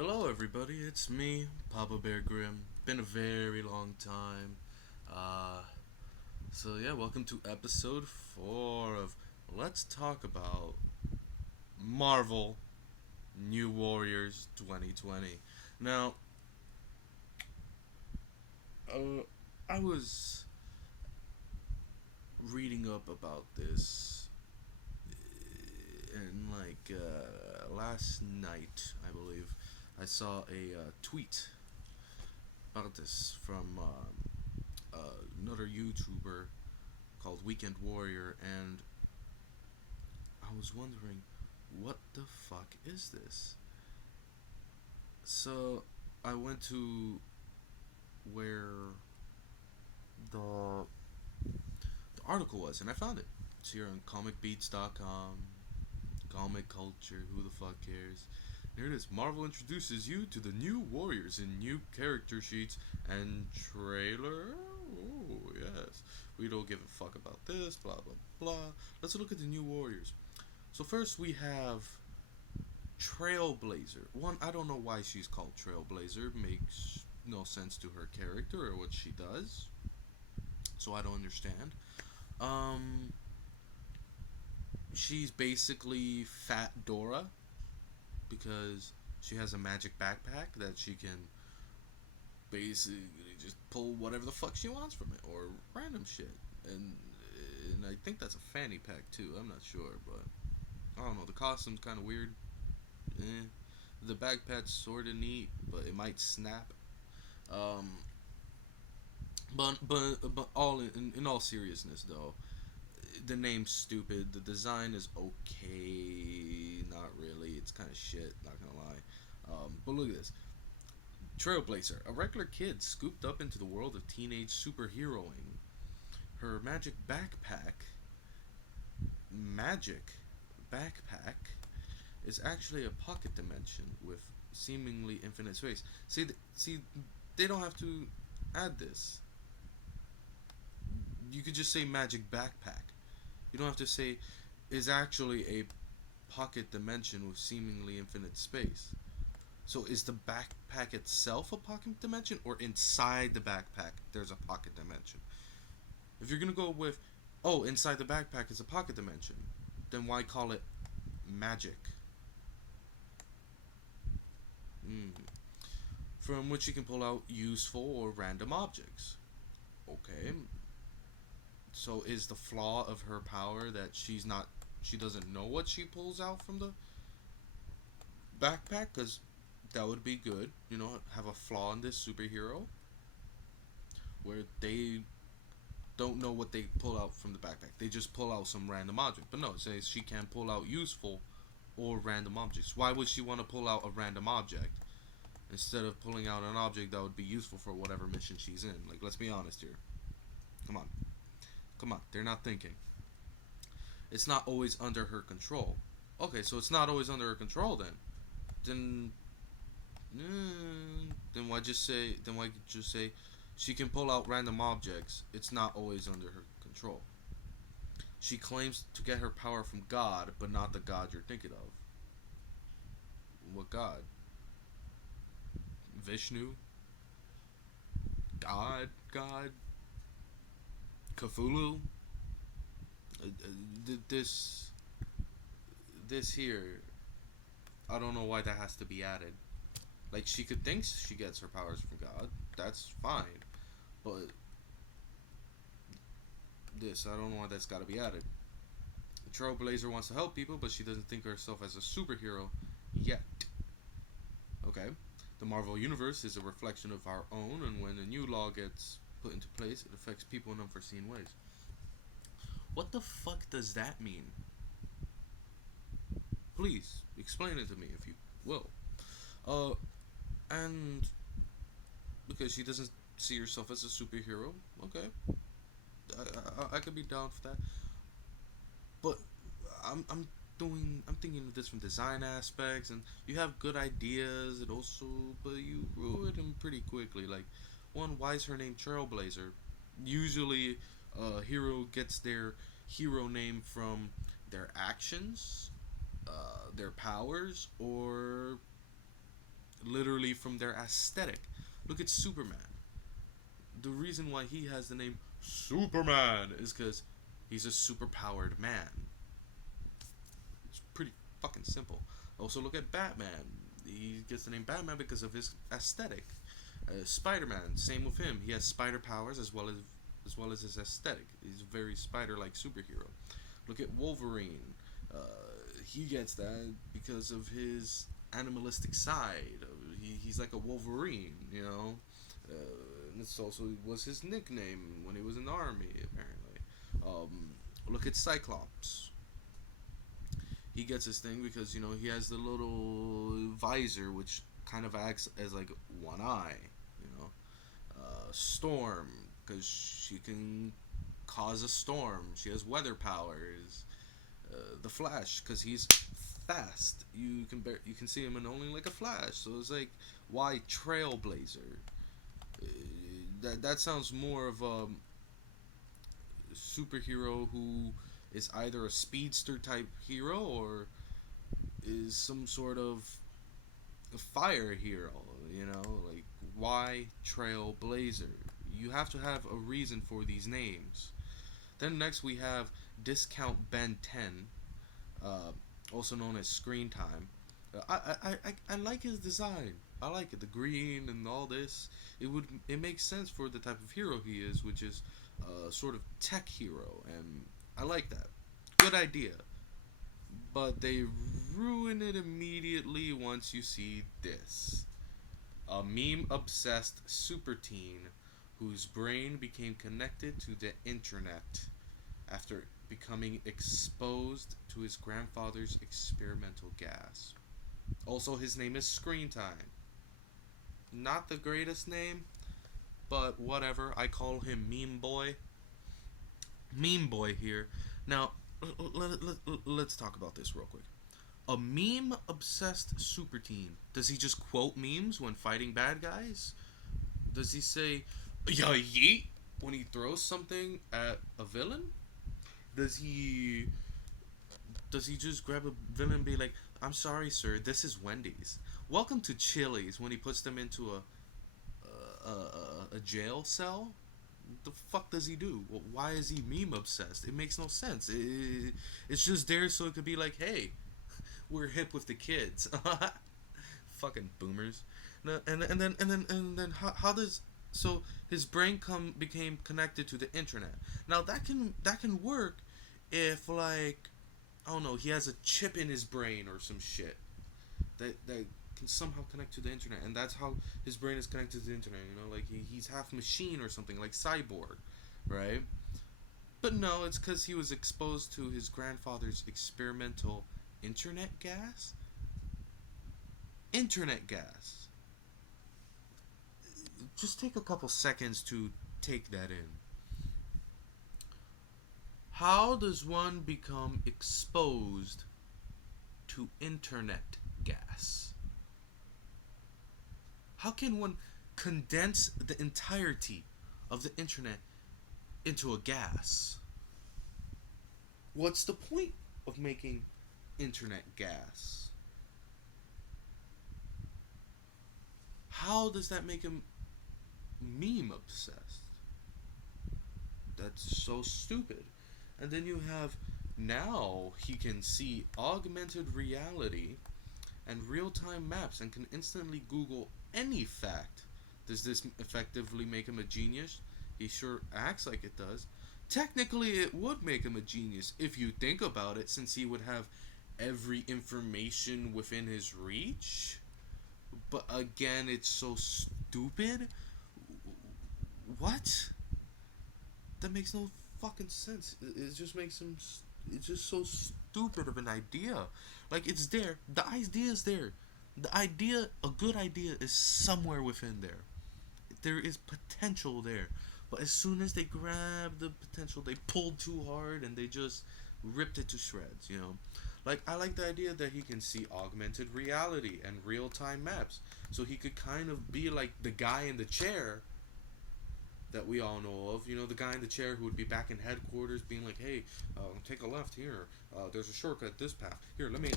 Hello, everybody. It's me, Papa Bear Grimm. Been a very long time. Uh, welcome to episode 4 of Let's Talk About Marvel New Warriors 2020. Now, I was reading up about this and last night, I believe, I saw a tweet about this from another YouTuber called Weekend Warrior, and I was wondering, what the fuck is this? So I went to where the the article was, and I found it. It's here on comicbeats.com. Comic culture, who the fuck cares? Here it is. Marvel introduces you to the new Warriors in new character sheets and trailer. Oh, yes. We don't give a fuck about this, blah, blah, blah. Let's look at the new Warriors. So, first we have Trailblazer. One, I don't know why she's called Trailblazer. Makes no sense to her character or what she does. So, I don't understand. Um, she's basically Fat Dora because she has a magic backpack that she can basically just pull whatever the fuck she wants from it or random shit. And I think that's a fanny pack too. I'm not sure, but I don't know. The costume's kind of weird. Eh. The backpack's sort of neat, but it might snap. Um, but in all seriousness though, the name's stupid. The design is okay. Not really. It's kind of shit. Not gonna lie. But look at this. Trailblazer, a regular kid scooped up into the world of teenage superheroing. Her magic backpack, is actually a pocket dimension with seemingly infinite space. See, they don't have to add this. You could just say magic backpack. You don't have to say is actually a pocket dimension with seemingly infinite space. So is the backpack itself a pocket dimension, or inside the backpack there's a pocket dimension? If you're gonna go with, oh, inside the backpack is a pocket dimension, then why call it magic? Mm. From which you can pull out useful or random objects. Okay. So is the flaw of her power that she doesn't know what she pulls out from the backpack? Because that would be good, have a flaw in this superhero where they don't know what they pull out from the backpack. They just pull out some random object. But no, it says she can pull out useful or random objects. Why would she want to pull out a random object instead of pulling out an object that would be useful for whatever mission she's in? Like, let's be honest here. Come on. Come on. They're not thinking. It's not always under her control. Okay, so it's not always under her control then. Then then why just say she can pull out random objects? It's not always under her control. She claims to get her power from God, but not the God you're thinking of. What God? Vishnu? God? Cthulhu? This this here, I don't know why that has to be added. Like, she could think she gets her powers from God. That's fine. But this, I don't know why that's got to be added. Trailblazer wants to help people, but she doesn't think of herself as a superhero yet. Okay? The Marvel Universe is a reflection of our own, and when a new law gets put into place, it affects people in unforeseen ways. What the fuck does that mean? Please, explain it to me if you will. Uh, and because she doesn't see herself as a superhero, okay, I could be down for that. But I'm thinking of this from design aspects, and you have good ideas, and also, but you ruin them pretty quickly. Like, one, why is her name Trailblazer? Usually, a hero gets their hero name from their actions, their powers, or purely from their aesthetic. Look at Superman. The reason why he has the name Superman is because he's a superpowered man. It's pretty fucking simple. Also, look at Batman. He gets the name Batman because of his aesthetic. Spider-Man, same with him. He has spider powers as well as his aesthetic. He's a very spider-like superhero. Look at Wolverine. He gets that because of his animalistic side. He's like a Wolverine, you know. And this also was his nickname when he was in the army, apparently. Look at Cyclops. He gets his thing because, you know, he has the little visor which kind of acts as like one eye, you know. Storm, because she can cause a storm. She has weather powers. The Flash, because he's fast. You can see him in only like a flash. So it's like, why Trailblazer? That sounds more of a superhero who is either a speedster type hero or is some sort of a fire hero, you know, like why Trailblazer? You have to have a reason for these names. Then next we have Discount Ben 10, also known as Screen Time. I like his design. I like it, the green and all this. It makes sense for the type of hero he is, which is sort of tech hero, and I like that. Good idea. But they ruin it immediately once you see this. A meme-obsessed super teen whose brain became connected to the internet after becoming exposed to his grandfather's experimental gas. Also, his name is Screen Time. Not the greatest name, but whatever. I call him Meme Boy. Meme Boy here. Now, let's talk about this real quick. A meme-obsessed super teen. Does he just quote memes when fighting bad guys? Does he say, "Yeah, yeet," when he throws something at a villain? Does he just grab a villain and be like, "I'm sorry, sir, this is Wendy's. Welcome to Chili's," when he puts them into a jail cell? What the fuck does he do? Why is he meme obsessed? It makes no sense. It's just there so it could be like, hey, we're hip with the kids. Fucking boomers. No, and then how does, so his brain became connected to the internet. Now that can work if, like, I don't know, he has a chip in his brain or some shit that can somehow connect to the internet, and that's how his brain is connected to the internet, you know, like he's half machine or something, like Cyborg, right? But no, it's because he was exposed to his grandfather's experimental internet gas. Just take a couple seconds to take that in. How does one become exposed to internet gas? How can one condense the entirety of the internet into a gas? What's the point of making internet gas? How does that make him meme obsessed? That's so stupid. And then you have, now he can see augmented reality and real-time maps and can instantly Google any fact. Does this effectively make him a genius? He sure acts like it does. Technically, it would make him a genius if you think about it, since he would have every information within his reach. But again, it's so stupid. What? That makes no fucking sense. It just makes him. It's just so stupid of an idea. Like, it's there. The idea is there. The idea, a good idea, is somewhere within there. There is potential there. But as soon as they grabbed the potential, they pulled too hard and they just ripped it to shreds, you know? Like, I like the idea that he can see augmented reality and real-time maps. So he could kind of be like the guy in the chair that we all know of. You know, the guy in the chair who would be back in headquarters being like, hey, take a left here. There's a shortcut this path. Here, let me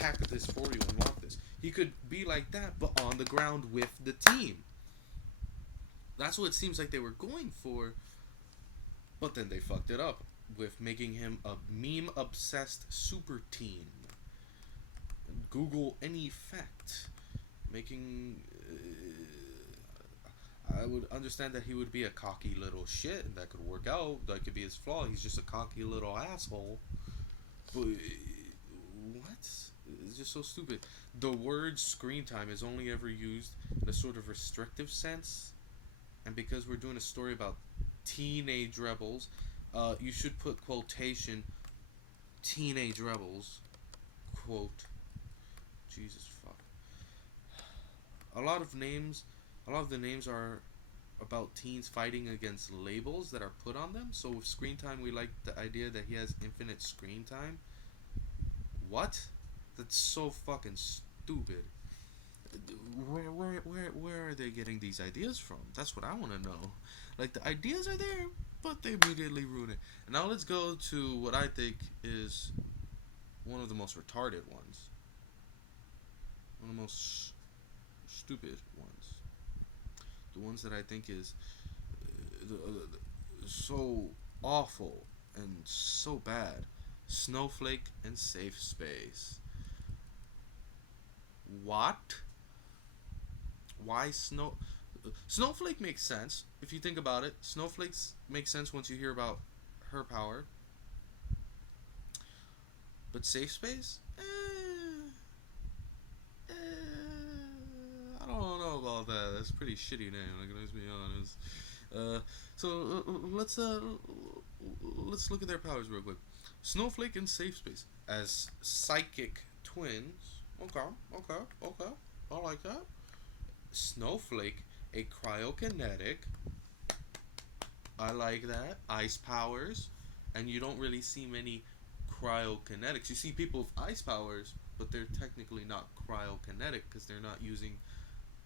hack this for you, unlock this. He could be like that, but on the ground with the team. That's what it seems like they were going for, but then they fucked it up with making him a meme obsessed super teen. Google any fact. Making. I would understand that he would be a cocky little shit, and that could work out. That could be his flaw. He's just a cocky little asshole. But. What? It's just so stupid. The word screen time is only ever used in a sort of restrictive sense. And because we're doing a story about teenage rebels, you should put quotation teenage rebels quote. Jesus fuck. A lot of the names are about teens fighting against labels that are put on them. So with screen time, we like the idea that he has infinite screen time. What? That's so fucking stupid. Where are they getting these ideas from? That's what I want to know. Like, the ideas are there, but they immediately ruin it. And now let's go to what I think is one of the most retarded ones. One of the most stupid ones. The ones that I think is so awful and so bad. Snowflake and safe space. What? Why Snowflake makes sense if you think about it. Snowflake makes sense once you hear about her power. But safe space? I don't know about that. That's a pretty shitty name. Like, let's be honest. So let's look at their powers real quick. Snowflake and safe space as psychic twins. Okay. I like that. Snowflake, a cryokinetic. I like that. Ice powers. And you don't really see many cryokinetics. You see people with ice powers, but they're technically not cryokinetic because they're not using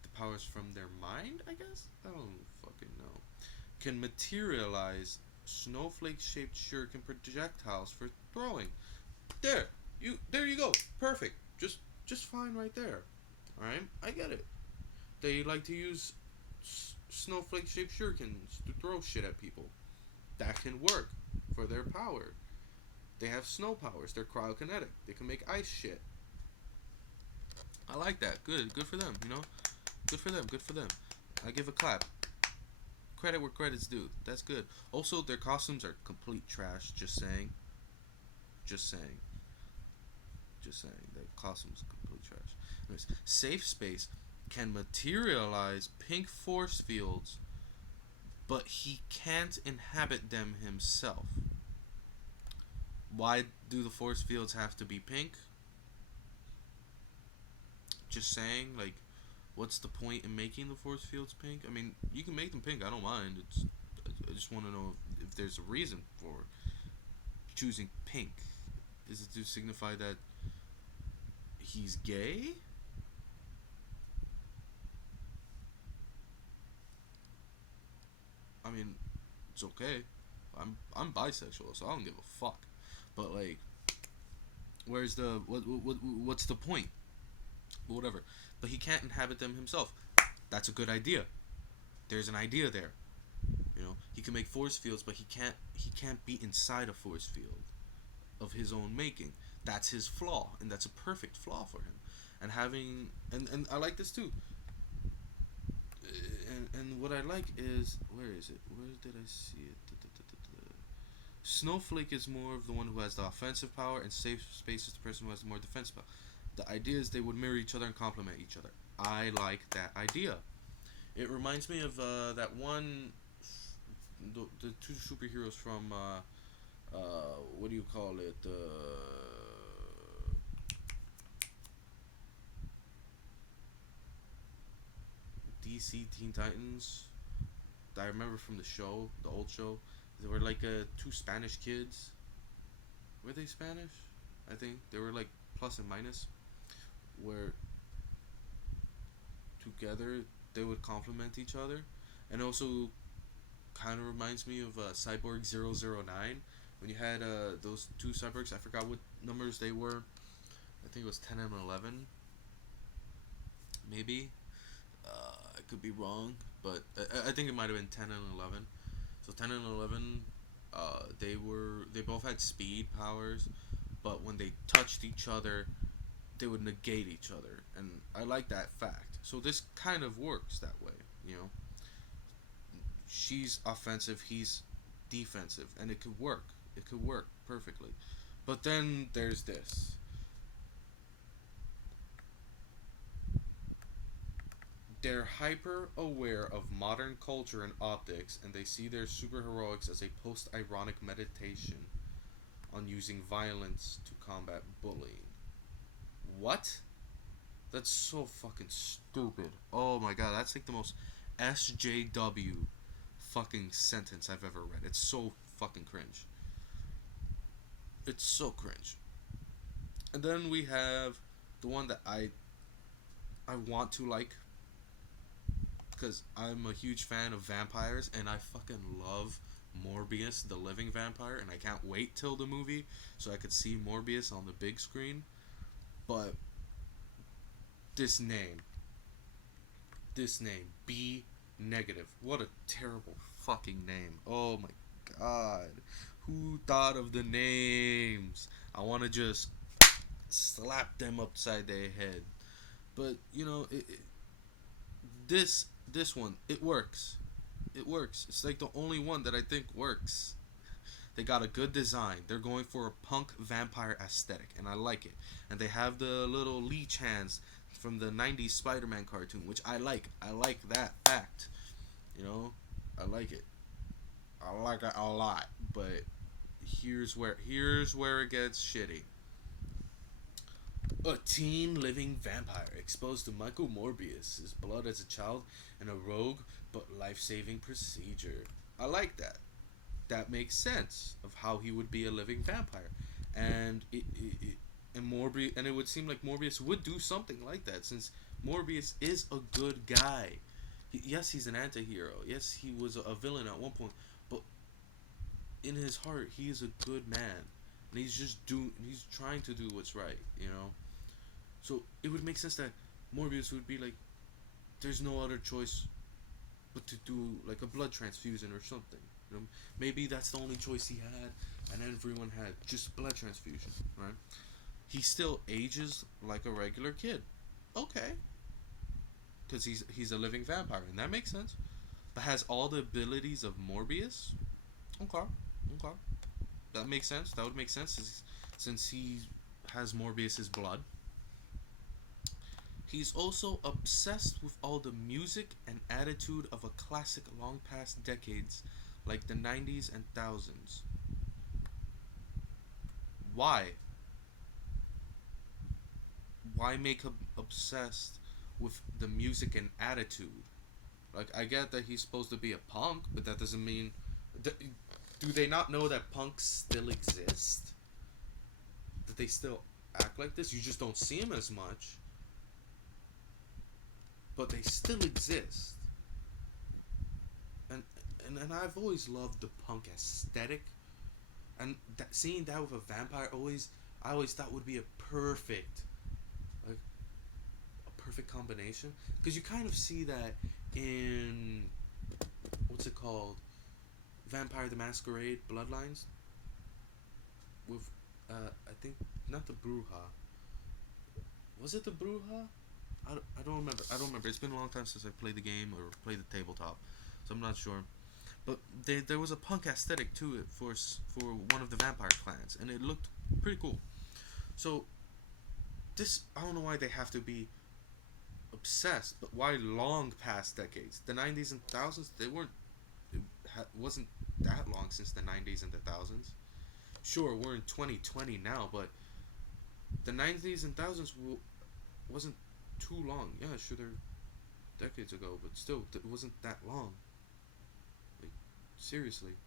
the powers from their mind, I guess? I don't fucking know. Can materialize snowflake shaped shuriken projectiles for throwing. There you go. Perfect. Just fine right there. Alright? I get it. They like to use snowflake shaped shurikens to throw shit at people. That can work for their power. They have snow powers. They're cryokinetic. They can make ice shit. I like that. Good for them, you know? Good for them. I give a clap. Credit where credit's due. That's good. Also, their costumes are complete trash. Just saying. Their costumes are complete trash. Anyways, safe space can materialize pink force fields, but he can't inhabit them himself. Why do the force fields have to be pink? Just saying, like, what's the point in making the force fields pink? I mean, you can make them pink. I don't mind. I just want to know if there's a reason for choosing pink. Is it to signify that he's gay? I mean, it's okay. I'm bisexual, so I don't give a fuck. But like, where's the what's the point? Whatever. But he can't inhabit them himself. That's a good idea. There's an idea there. You know, he can make force fields, but he can't be inside a force field of his own making. That's his flaw, and that's a perfect flaw for him. And having and I like this too. And what I like is, where is it? Where did I see it? Snowflake is more of the one who has the offensive power, and safe space is the person who has the more defensive power. The idea is they would mirror each other and complement each other. I like that idea. It reminds me of that one, the two superheroes from what do you call it? DC Teen Titans. I remember from the show, the old show. They were like two Spanish kids. Were they Spanish? I think they were like plus and minus. Where together they would complement each other, and also kind of reminds me of Cyborg 009 when you had those two cyborgs. I forgot what numbers they were. I think it was 10 and 11. maybe. I could be wrong, but I think it might have been 10 and 11. So 10 and 11, they both had speed powers, but when they touched each other, they would negate each other, and I like that fact. So this kind of works that way, you know. She's offensive, he's defensive, and it could work. It could work perfectly. But then there's this. They're hyper aware of modern culture and optics, and they see their superheroics as a post ironic meditation on using violence to combat bullying. What? That's so fucking stupid. Oh my god, that's like the most SJW fucking sentence I've ever read. It's so fucking cringe. It's so cringe. And then we have the one that I want to like, because I'm a huge fan of vampires and I fucking love Morbius, the living vampire, and I can't wait till the movie so I could see Morbius on the big screen. But this name, B negative. What a terrible fucking name. Oh my god. Who thought of the names? I want to just slap them upside their head. But you know, this one, it works. It works. It's like the only one that I think works. They got a good design. They're going for a punk vampire aesthetic, and I like it. And they have the little leech hands from the 90s Spider-Man cartoon, which I like. I like that fact. You know, I like it. I like it a lot. But here's where it gets shitty. A teen living vampire exposed to Michael Morbius' blood as a child and a rogue but life-saving procedure. I like that. That makes sense of how he would be a living vampire, and it would seem like Morbius would do something like that, since Morbius is a good guy. Yes, he's an anti-hero. Yes, he was a villain at one point, but in his heart, he is a good man, and he's trying to do what's right, you know. So it would make sense that Morbius would be like, there's no other choice but to do like a blood transfusion or something. You know, maybe that's the only choice he had, and everyone had just blood transfusion, right? He still ages like a regular kid, okay, because he's a living vampire, and that makes sense. But has all the abilities of Morbius, okay, okay, that makes sense. That would make sense since he has Morbius's blood. He's also obsessed with all the music and attitude of a classic long past decades like the 90s and thousands. Why? Why make him obsessed with the music and attitude? Like, I get that he's supposed to be a punk, but that doesn't mean... Do they not know that punks still exist? That they still act like this? You just don't see them as much. But they still exist. And I've always loved the punk aesthetic. And seeing that with a vampire, I always thought would be a perfect combination, because you kind of see that in what's it called, Vampire the Masquerade Bloodlines, with I think not the Bruja. Was it the Bruja? I don't remember. It's been a long time since I played the game or played the tabletop, so I'm not sure. But there was a punk aesthetic to it for one of the vampire clans, and it looked pretty cool. So this, I don't know why they have to be obsessed, but why long past decades? The 90s and thousands, they weren't. Wasn't that long since the 90s and the thousands. Sure, we're in 2020 now, but the 90s and thousands wasn't too long. Yeah, sure, they're decades ago, but still, it wasn't that long. Like, seriously.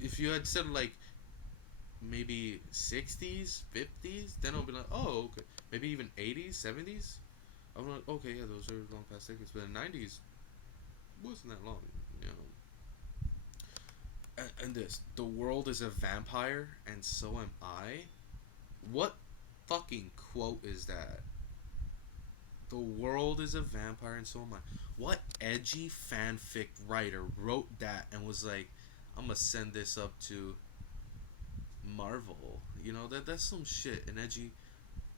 If you had said like maybe 60s, 50s, then I'll be like, oh, okay. Maybe even 80s, 70s. I'm like, okay, yeah, those are long past decades. But the 90s wasn't that long, you know. And this, the world is a vampire, and so am I. What fucking quote is that? The world is a vampire and so am I. What edgy fanfic writer wrote that and was like, I'm gonna send this up to Marvel? You know, that's some shit an edgy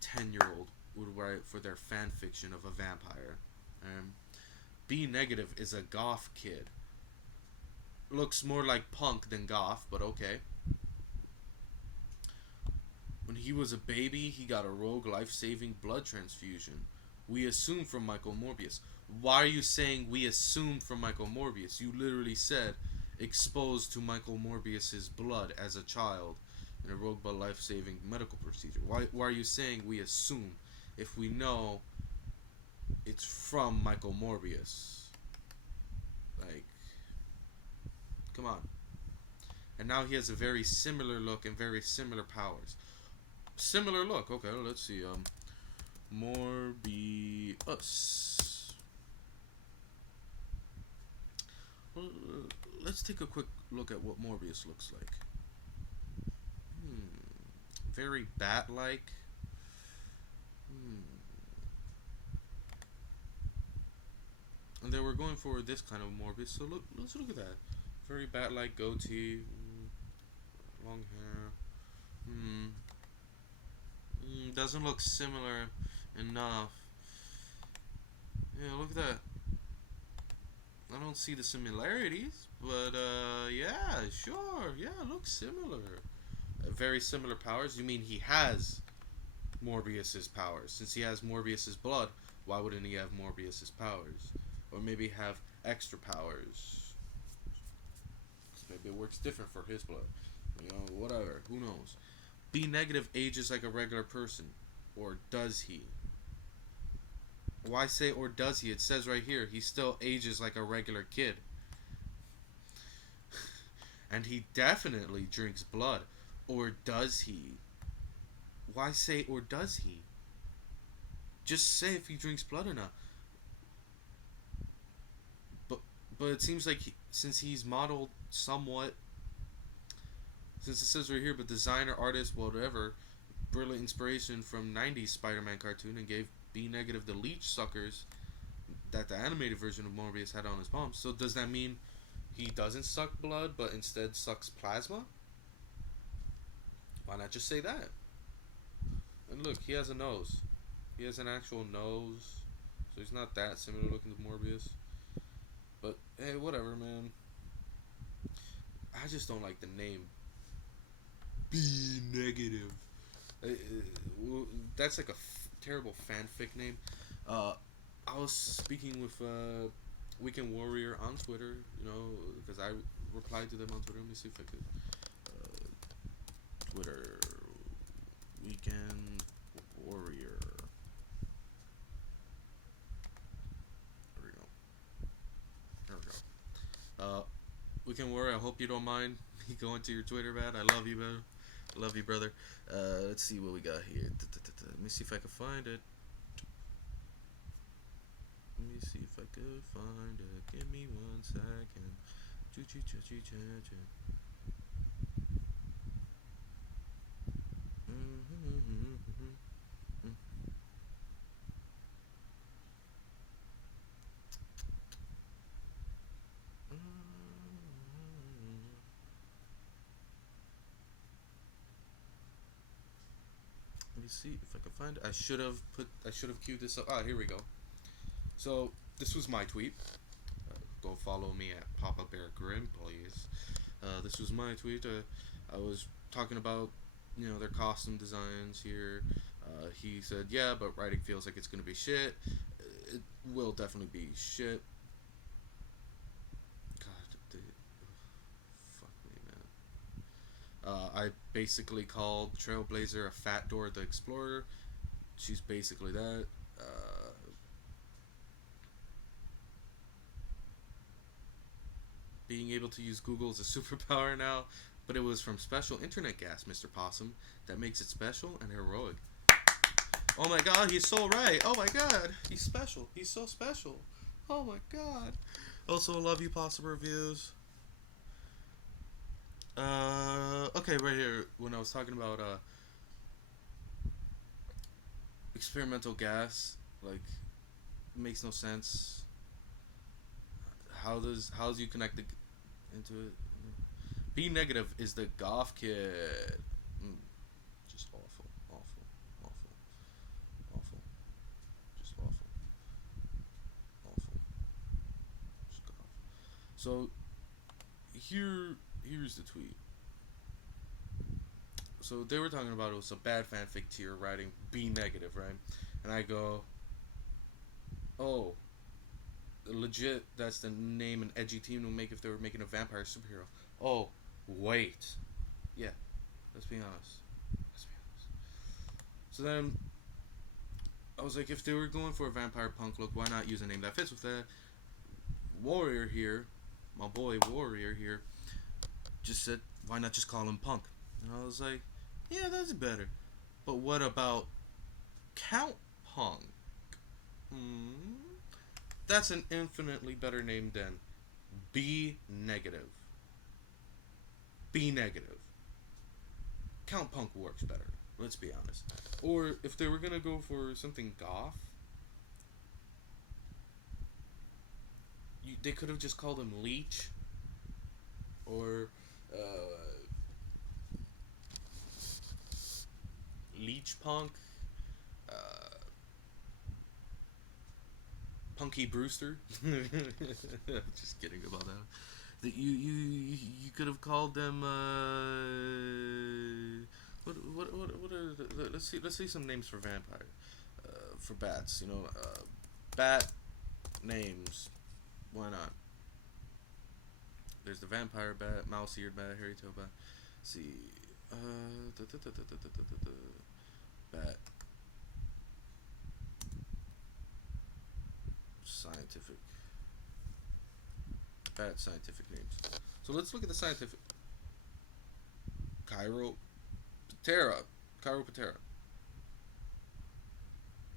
10-year-old would write for their fan fiction of a vampire. B negative is a goth kid. Looks more like punk than goth, but okay. When he was a baby, he got a rogue life-saving blood transfusion. We assume from Michael Morbius. Why are you saying we assumed from Michael Morbius? You literally said exposed to Michael Morbius's blood as a child in a rogue but life-saving medical procedure. Why are you saying we assume if we know it's from Michael Morbius? Like, come on. And now he has a very similar look and very similar powers. Similar look. Okay, let's see. Morbius. Well, let's take a quick look at what Morbius looks like. Very bat-like. And they were going for this kind of Morbius, so let's look at that. Very bat-like goatee, long hair. Doesn't look similar enough. Yeah, look at that. I don't see the similarities, but yeah, sure, yeah, looks similar. Very similar powers. You mean he has Morbius's powers? Since he has Morbius's blood, why wouldn't he have Morbius's powers? Or maybe have extra powers? Maybe it works different for his blood. You know, whatever. Who knows? B negative ages like a regular person, or does he? Why say or does he? It says right here he still ages like a regular kid. And he definitely drinks blood. Or does he? Why say or does he? Just say if he drinks blood or not. But it seems like since he's modeled somewhat, since it says right here, but designer, artist, whatever, brilliant inspiration from 90s Spider-Man cartoon and gave B negative the leech suckers that the animated version of Morbius had on his palm. So does that mean he doesn't suck blood but instead sucks plasma? Why not just say that? And look, he has a nose. He has an actual nose. So he's not that similar looking to Morbius. But hey, whatever, man. I just don't like the name B negative. That's like a terrible fanfic name. I was speaking with Weekend Warrior on Twitter, you know, because I replied to them on Twitter. Let me see if I could. Twitter Weekend Warrior. There we go. There we go. Weekend Warrior, I hope you don't mind me going to your Twitter, man. I love you, man. I love you, brother. Let's see what we got here. Let me see if I can find it. Let me see if I could find it. Give me 1 second. Let me see if I can find it. I should have queued this up. Ah, here we go. So this was my tweet. Go follow me at Papa Bear Grimm, please. This was my tweet. I was talking about, you know, their costume designs here. He said, yeah, but writing feels like it's gonna be shit. It will definitely be shit. God, fuck me, man. I basically called Trailblazer a fat Dora the Explorer. She's basically that. Being able to use Google is a superpower now, but it was from special internet gas, Mr. Possum, that makes it special and heroic. Oh my god, he's so right. Oh my god, he's special. He's so special. Oh my god. Also, love you, Possum Reviews. Okay, right here, when I was talking about experimental gas, like makes no sense. How do you connect into it? B negative is the goth kid. Mm, just awful, awful, awful, awful, just awful, awful, just god awful. So here's the tweet. So they were talking about it was a bad fanfic tier writing B negative, right? And I go, oh, legit, that's the name an edgy team would make if they were making a vampire superhero. Oh, wait. Yeah, let's be honest. Let's be honest. So then I was like, if they were going for a vampire punk look, why not use a name that fits with that? Warrior here, my boy Warrior here, just said, why not just call him Punk? And I was like, yeah, that's better. But what about Count Punk? That's an infinitely better name than B negative. B negative. Count Punk works better. Let's be honest. Or if they were gonna go for something goth, they could have just called him Leech. Or Leech Punk. Uh, Punky Brewster. Just kidding about that. That you could have called them. What are let's see some names for vampire. For bats, bat names. Why not? There's the vampire bat, mouse-eared bat, hairy-tailed bat. Let's see, bat scientific bat scientific names. So let's look at the scientific. Chiroptera. Chiroptera.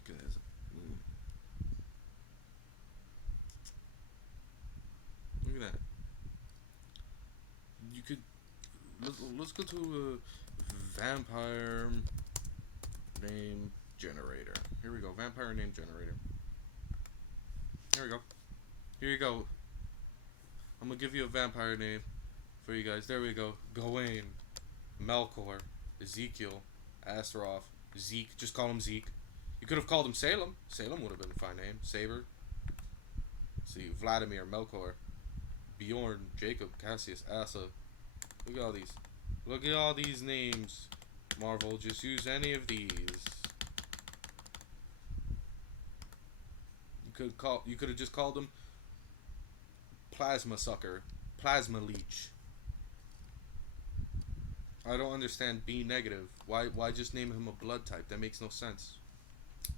Okay, look at that. You could let's go to a vampire name generator. Here we go. Vampire name generator. Here we go. Here you go. I'm gonna give you a vampire name for you guys. There we go. Gawain, Melkor, Ezekiel, Astaroth, Zeke. Just call him Zeke. You could have called him Salem. Salem would have been a fine name. Saber. See, Vladimir, Melkor, Bjorn, Jacob, Cassius, Asa. Look at all these. Look at all these names. Marvel, just use any of these. You could have just called him Plasma Sucker, Plasma Leech. I don't understand B negative. Why just name him a blood type? That makes no sense.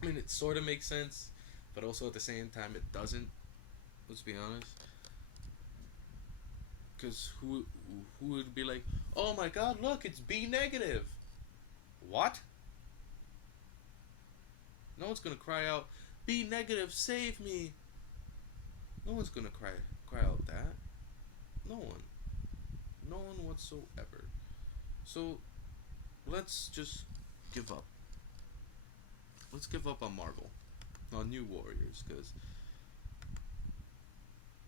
I mean, it sort of makes sense, but also at the same time it doesn't. Let's be honest. Because who would be like, oh my god, look, it's B negative. What? No one's gonna cry out, B negative, save me. No one's gonna cry out that. No one. No one whatsoever. So, let's just give up. Let's give up on Marvel. On New Warriors, because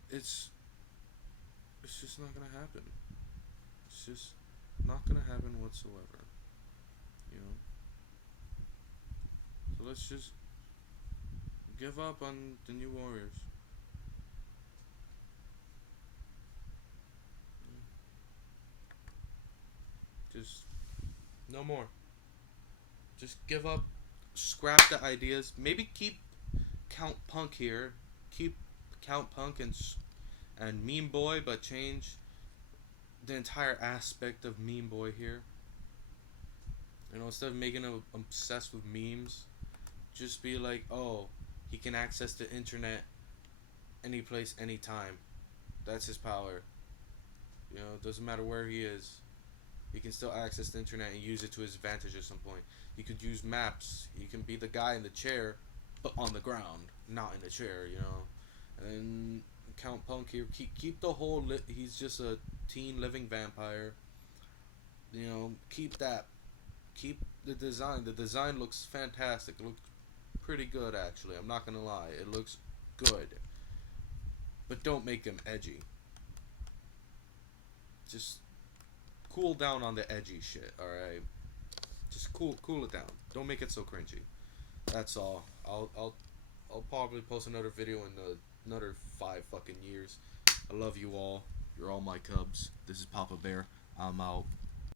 it's just not gonna happen. It's just not gonna happen whatsoever. You know? So let's just give up on the New Warriors. Just no more. Just give up. Scrap the ideas. Maybe keep Count Punk here. Keep Count Punk and Meme Boy, but change the entire aspect of Meme Boy here. Instead of making him obsessed with memes, just be like, oh, he can access the internet any place, anytime. That's his power. It doesn't matter where he is. He can still access the internet and use it to his advantage at some point. He could use maps. He can be the guy in the chair, but on the ground, not in the chair, And then Count Punk here, keep the whole. He's just a teen living vampire. Keep that. Keep the design. The design looks fantastic. It looks pretty good, actually. I'm not gonna lie. It looks good. But don't make them edgy. Just cool down on the edgy shit, alright? Just cool it down. Don't make it so cringy. That's all. I'll probably post another video in another 5 fucking years. I love you all. You're all my cubs. This is Papa Bear. I'm out.